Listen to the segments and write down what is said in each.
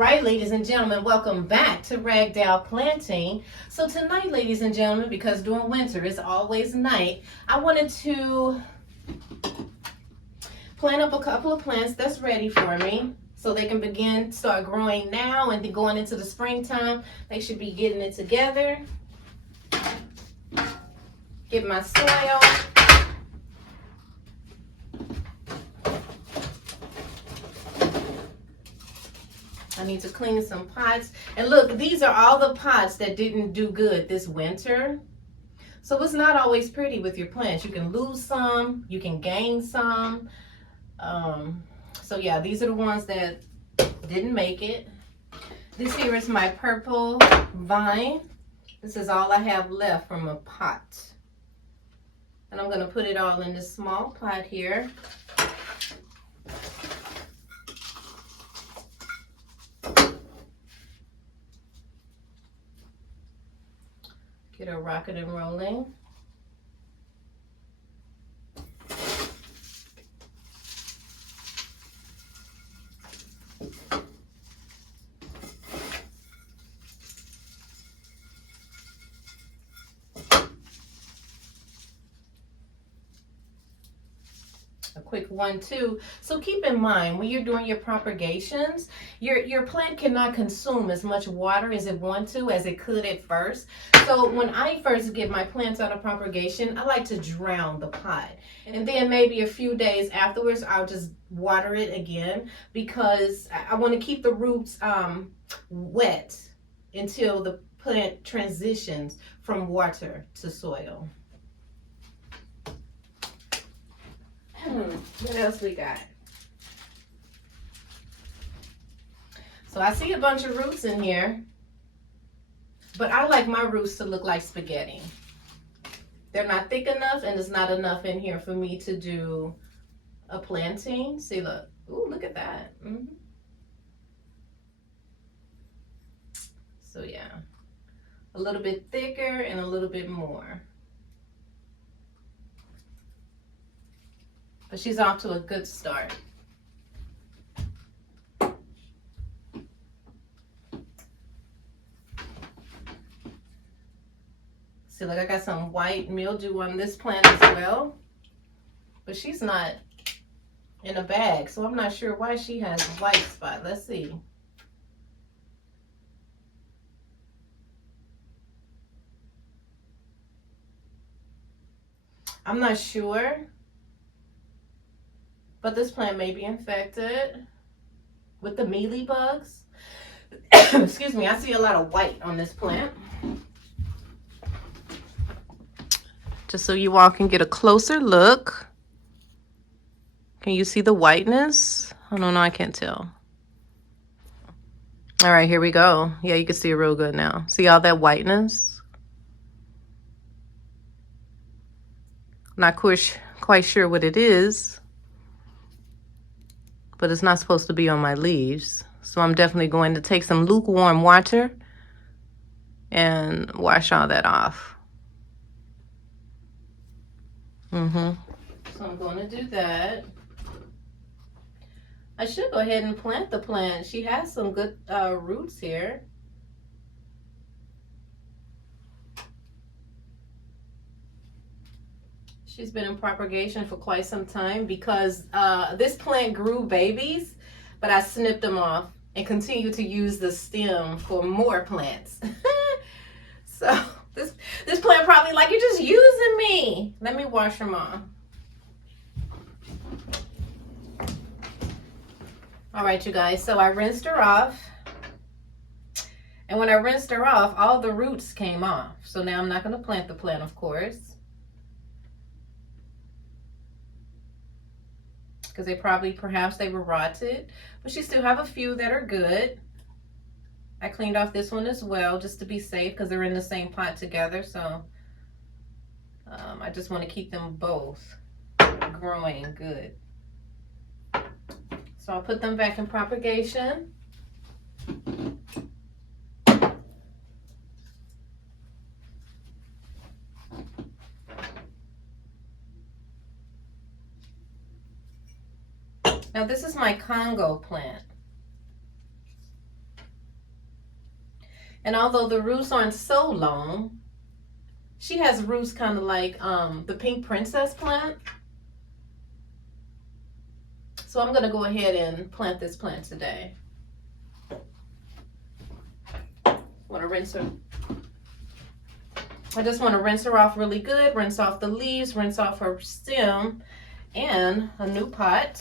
right, ladies and gentlemen, welcome back to Ragdoll Planting. So tonight, ladies and gentlemen, because during winter it's always night, I wanted to plant up a couple of plants that's ready for me so they can start growing now, and then going into the springtime, they should be getting it together. Get my soil. I need to clean some pots. And look, these are all the pots that didn't do good this winter. So it's not always pretty with your plants. You can lose some, you can gain some. So yeah, these are the ones that didn't make it. This here is my purple vine. This is all I have left from a pot. And I'm gonna put it all in this small pot here. Get her rocking and rolling. A quick 1-2. So keep in mind when you're doing your propagations, your plant cannot consume as much water as it could at first. So when I first get my plants out of propagation, I like to drown the pot, and then maybe a few days afterwards I'll just water it again, because I want to keep the roots wet until the plant transitions from water to soil. What else we got? So I see a bunch of roots in here, but I like my roots to look like spaghetti. They're not thick enough, and there's not enough in here for me to do a planting. See, look. Ooh, look at that. So yeah, a little bit thicker and a little bit more. But she's off to a good start. See, look, I got some white mildew on this plant as well. But she's not in a bag, so I'm not sure why she has a white spot. Let's see. I'm not sure. But this plant may be infected with the mealy bugs. Excuse me, I see a lot of white on this plant. Just so you all can get a closer look. Can you see the whiteness? I don't know, I can't tell. All right, here we go. Yeah, you can see it real good now. See all that whiteness? Not quite sure what it is, but it's not supposed to be on my leaves. So I'm definitely going to take some lukewarm water and wash all that off. So I'm going to do that. I should go ahead and plant the plant. She has some good roots here. She's been in propagation for quite some time, because this plant grew babies, but I snipped them off and continue to use the stem for more plants. So this plant probably like, you're just using me. Let me wash them off. All right, you guys, so I rinsed her off. And when I rinsed her off, all the roots came off. So now I'm not going to plant the plant, of course, because perhaps they were rotted, but she still have a few that are good. I cleaned off this one as well, just to be safe, because they're in the same pot together. So I just want to keep them both growing good. So I'll put them back in propagation. Now this is my Congo plant. And although the roots aren't so long, she has roots kind of like the pink princess plant. So I'm going to go ahead and plant this plant today. Want to rinse her. I just want to rinse her off really good, rinse off the leaves, rinse off her stem, and a new pot.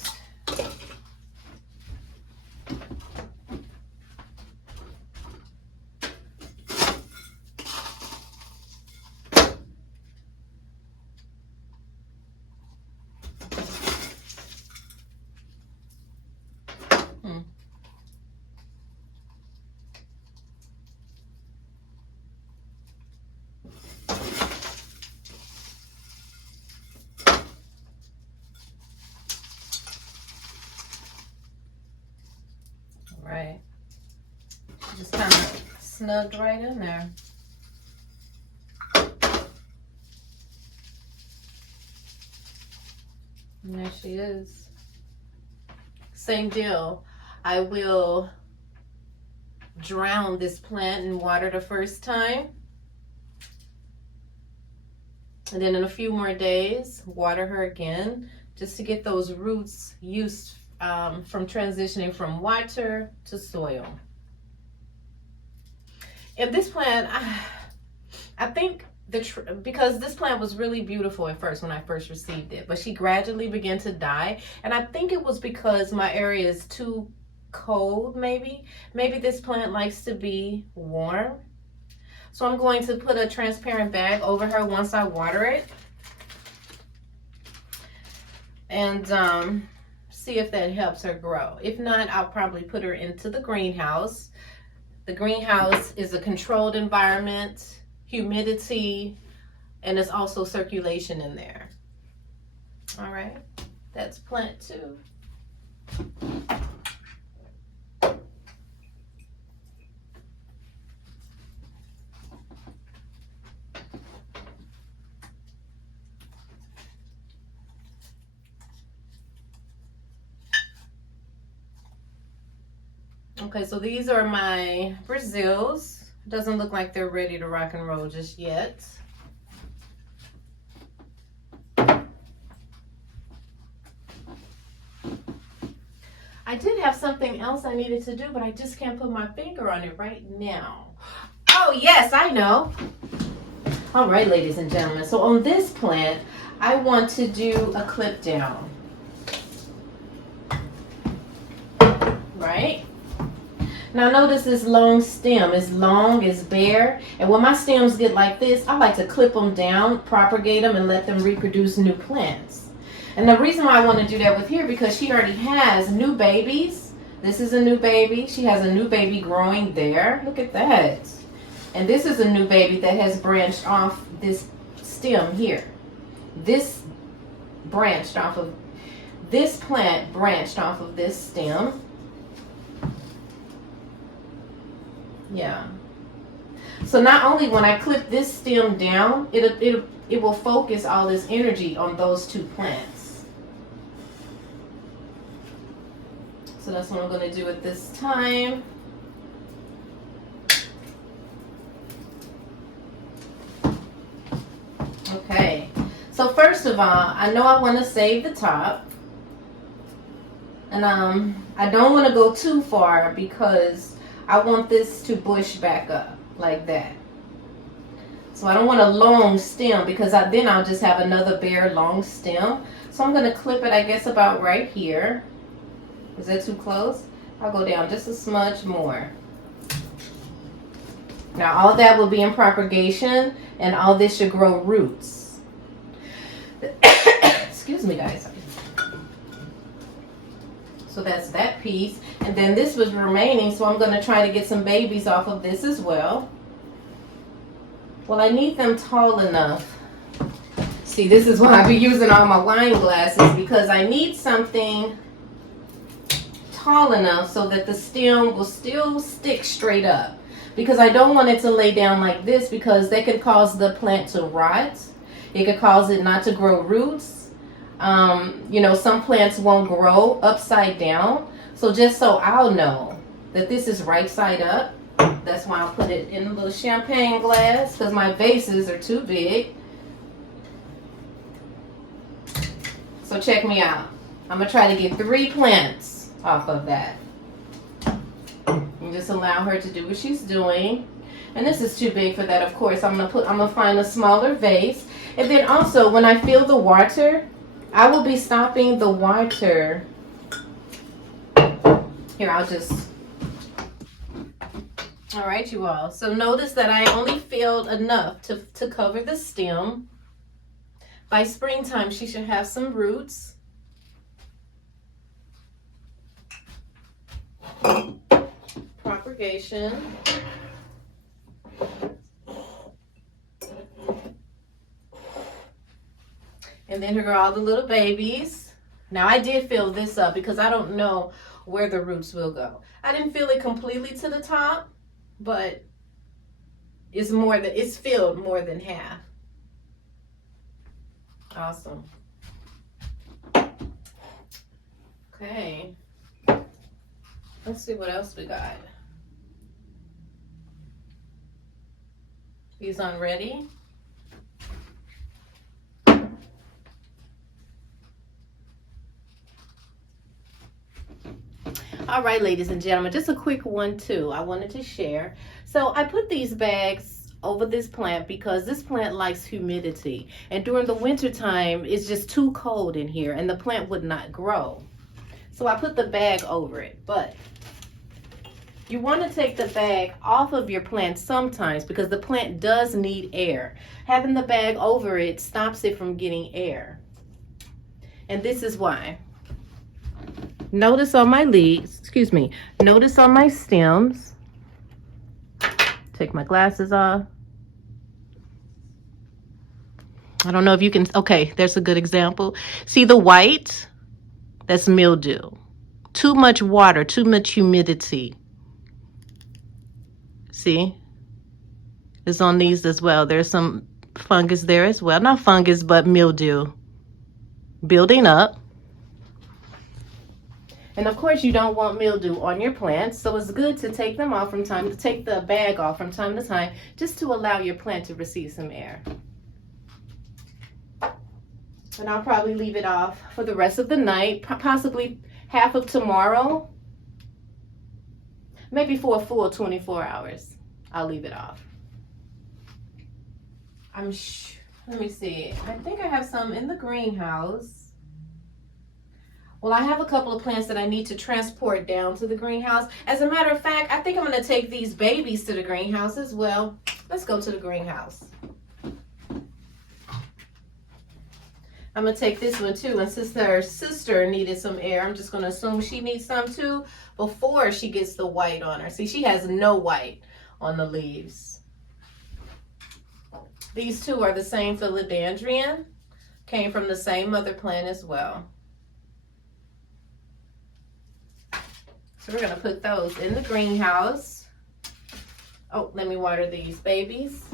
Right. Just kind of snugged right in there. And there she is. Same deal. I will drown this plant in water the first time. And then in a few more days, water her again just to get those roots used from transitioning from water to soil. And this plant, I think because this plant was really beautiful at first when I first received it, but she gradually began to die. And I think it was because my area is too cold, maybe. Maybe this plant likes to be warm. So I'm going to put a transparent bag over her once I water it. And see if that helps her grow. If not, I'll probably put her into the greenhouse. The greenhouse is a controlled environment, humidity, and there's also circulation in there. All right, that's plant 2. Okay, so these are my Brazils. Doesn't look like they're ready to rock and roll just yet. I did have something else I needed to do, but I just can't put my finger on it right now. Oh, yes, I know. All right, ladies and gentlemen. So on this plant, I want to do a clip down. Right? Now notice this long stem. It's long, it's bare. And when my stems get like this, I like to clip them down, propagate them, and let them reproduce new plants. And the reason why I want to do that with here, because she already has new babies. This is a new baby. She has a new baby growing there. Look at that. And this is a new baby that has branched off this stem here. This branched off of, this plant branched off of this stem. Yeah. So not only when I clip this stem down, it will focus all this energy on those 2 plants. So that's what I'm going to do at this time. Okay. So first of all, I know I want to save the top. And I don't want to go too far because I want this to bush back up like that. So I don't want a long stem because then I'll just have another bare long stem. So I'm going to clip it, I guess, about right here. Is that too close? I'll go down just a smudge more. Now all that will be in propagation and all this should grow roots. Excuse me, guys. So that's that piece. And then this was remaining, so I'm going to try to get some babies off of this as well. Well, I need them tall enough. See, this is why I be using all my wine glasses, because I need something tall enough so that the stem will still stick straight up. Because I don't want it to lay down like this, because that could cause the plant to rot. It could cause it not to grow roots. You know, some plants won't grow upside down. So just so I'll know that this is right side up, that That's why I put it in a little champagne glass, because my vases are too big. So check me out. I'm going to try to get 3 plants off of that. And just allow her to do what she's doing. And this is too big for that, of course. I'm gonna find a smaller vase. And then also, when I fill the water, I will be stopping the water. Here, I'll just... All right, you all. So notice that I only filled enough to cover the stem. By springtime, she should have some roots. Propagation. And then here are all the little babies. Now I did fill this up because I don't know where the roots will go. I didn't fill it completely to the top, but it's filled more than half. Awesome. Okay. Let's see what else we got. These on ready. All right, ladies and gentlemen, just a quick one too I wanted to share. So I put these bags over this plant because this plant likes humidity, and during the winter time it's just too cold in here and the plant would not grow. So I put the bag over it, but you want to take the bag off of your plant sometimes because the plant does need air. Having the bag over it stops it from getting air. And this is why. Notice on my leaves, notice on my stems. Take my glasses off. I don't know if you can, okay, there's a good example. See the white? That's mildew. Too much water, too much humidity. See? It's on these as well. There's some fungus there as well. Not fungus, but mildew. Building up. And of course you don't want mildew on your plants, so it's good to take them off from time to take the bag off from time to time, just to allow your plant to receive some air. And I'll probably leave it off for the rest of the night, possibly half of tomorrow, maybe for a full 24 hours. I'll leave it off. Let me see. I think I have some in the greenhouse. Well, I have a couple of plants that I need to transport down to the greenhouse. As a matter of fact, I think I'm going to take these babies to the greenhouse as well. Let's go to the greenhouse. I'm going to take this one too. And since her sister needed some air, I'm just going to assume she needs some too before she gets the white on her. See, she has no white on the leaves. These two are the same philodendron. Came from the same mother plant as well. So we're going to put those in the greenhouse. Oh, let me water these babies.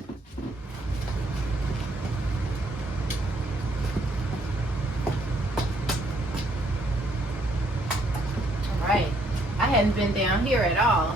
All right. I hadn't been down here at all.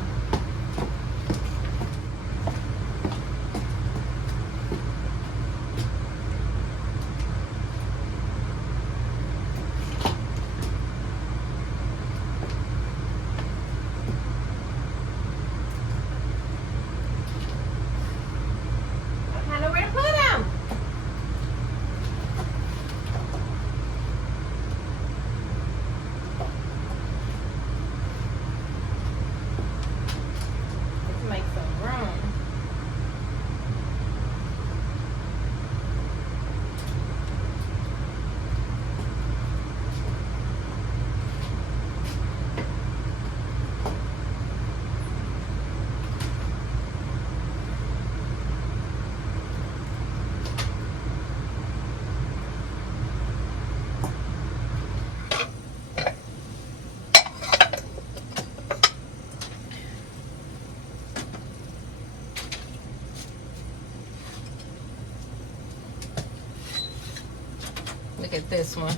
Look at this one.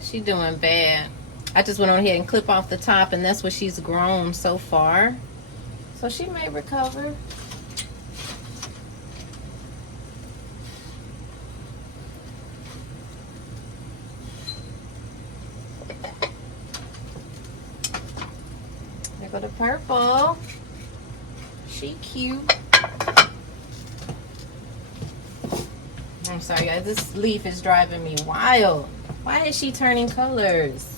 She's doing bad. I just went on ahead and clip off the top, and that's what she's grown so far. So she may recover. There go the purple. She cute. I'm sorry, guys. This leaf is driving me wild. Why is she turning colors?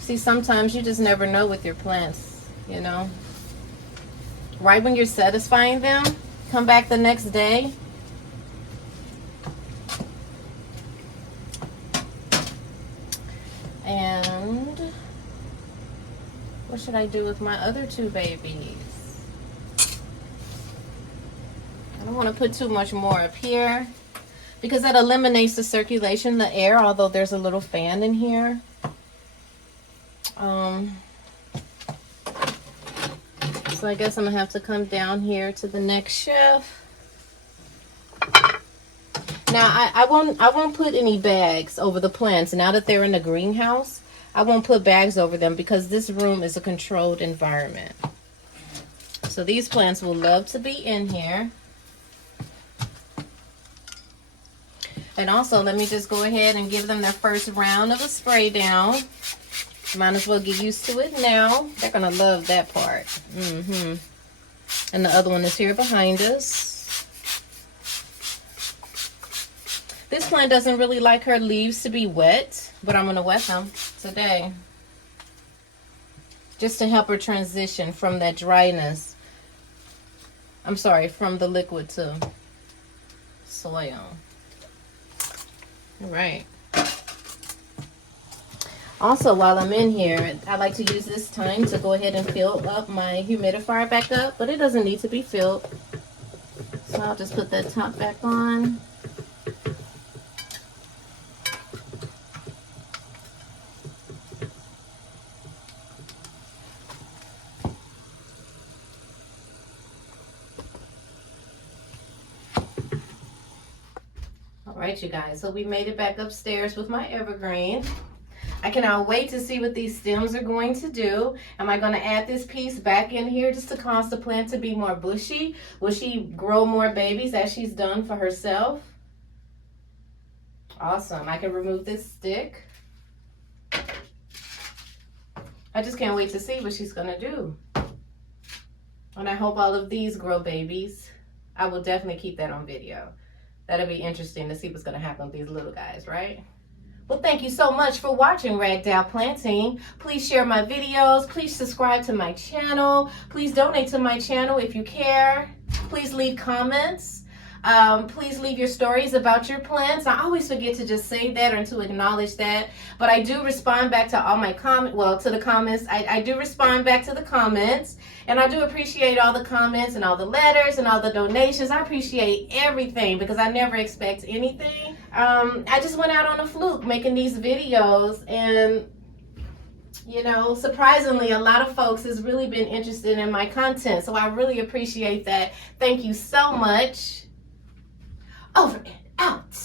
See, sometimes you just never know with your plants, you know. Right when you're satisfying them, come back the next day. And what should I do with my other two babies? I don't want to put too much more up here because that eliminates the circulation, the air, although there's a little fan in here. So I guess I'm gonna have to come down here to the next shelf. Now I won't put any bags over the plants. Now that they're in the greenhouse, I won't put bags over them because this room is a controlled environment. So these plants will love to be in here. And also, let me just go ahead and give them their first round of a spray down. Might as well get used to it now. They're going to love that part. And the other one is here behind us. This plant doesn't really like her leaves to be wet, but I'm going to wet them today. Just to help her transition from that dryness. I'm sorry, from the liquid to soil. All right. Also, while I'm in here, I like to use this time to go ahead and fill up my humidifier back up, but it doesn't need to be filled. So I'll just put that top back on. All right, you guys, so we made it back upstairs with my evergreen. I cannot wait to see what these stems are going to do. Am I going to add this piece back in here just to cause the plant to be more bushy? Will she grow more babies as she's done for herself? Awesome. I can remove this stick. I just can't wait to see what she's going to do. And I hope all of these grow babies. I will definitely keep that on video. That'll be interesting to see what's going to happen with these little guys, right? Well, thank you so much for watching Ragdoll Planting. Please share my videos. Please subscribe to my channel. Please donate to my channel if you care. Please leave comments. Please leave your stories about your plants. I always forget to just say that or to acknowledge that. But I do respond back to all my comments. Well, to the comments. I do respond back to the comments. And I do appreciate all the comments and all the letters and all the donations. I appreciate everything because I never expect anything. I just went out on a fluke making these videos, and you know, surprisingly, a lot of folks has really been interested in my content. So I really appreciate that. Thank you so much. Over and out.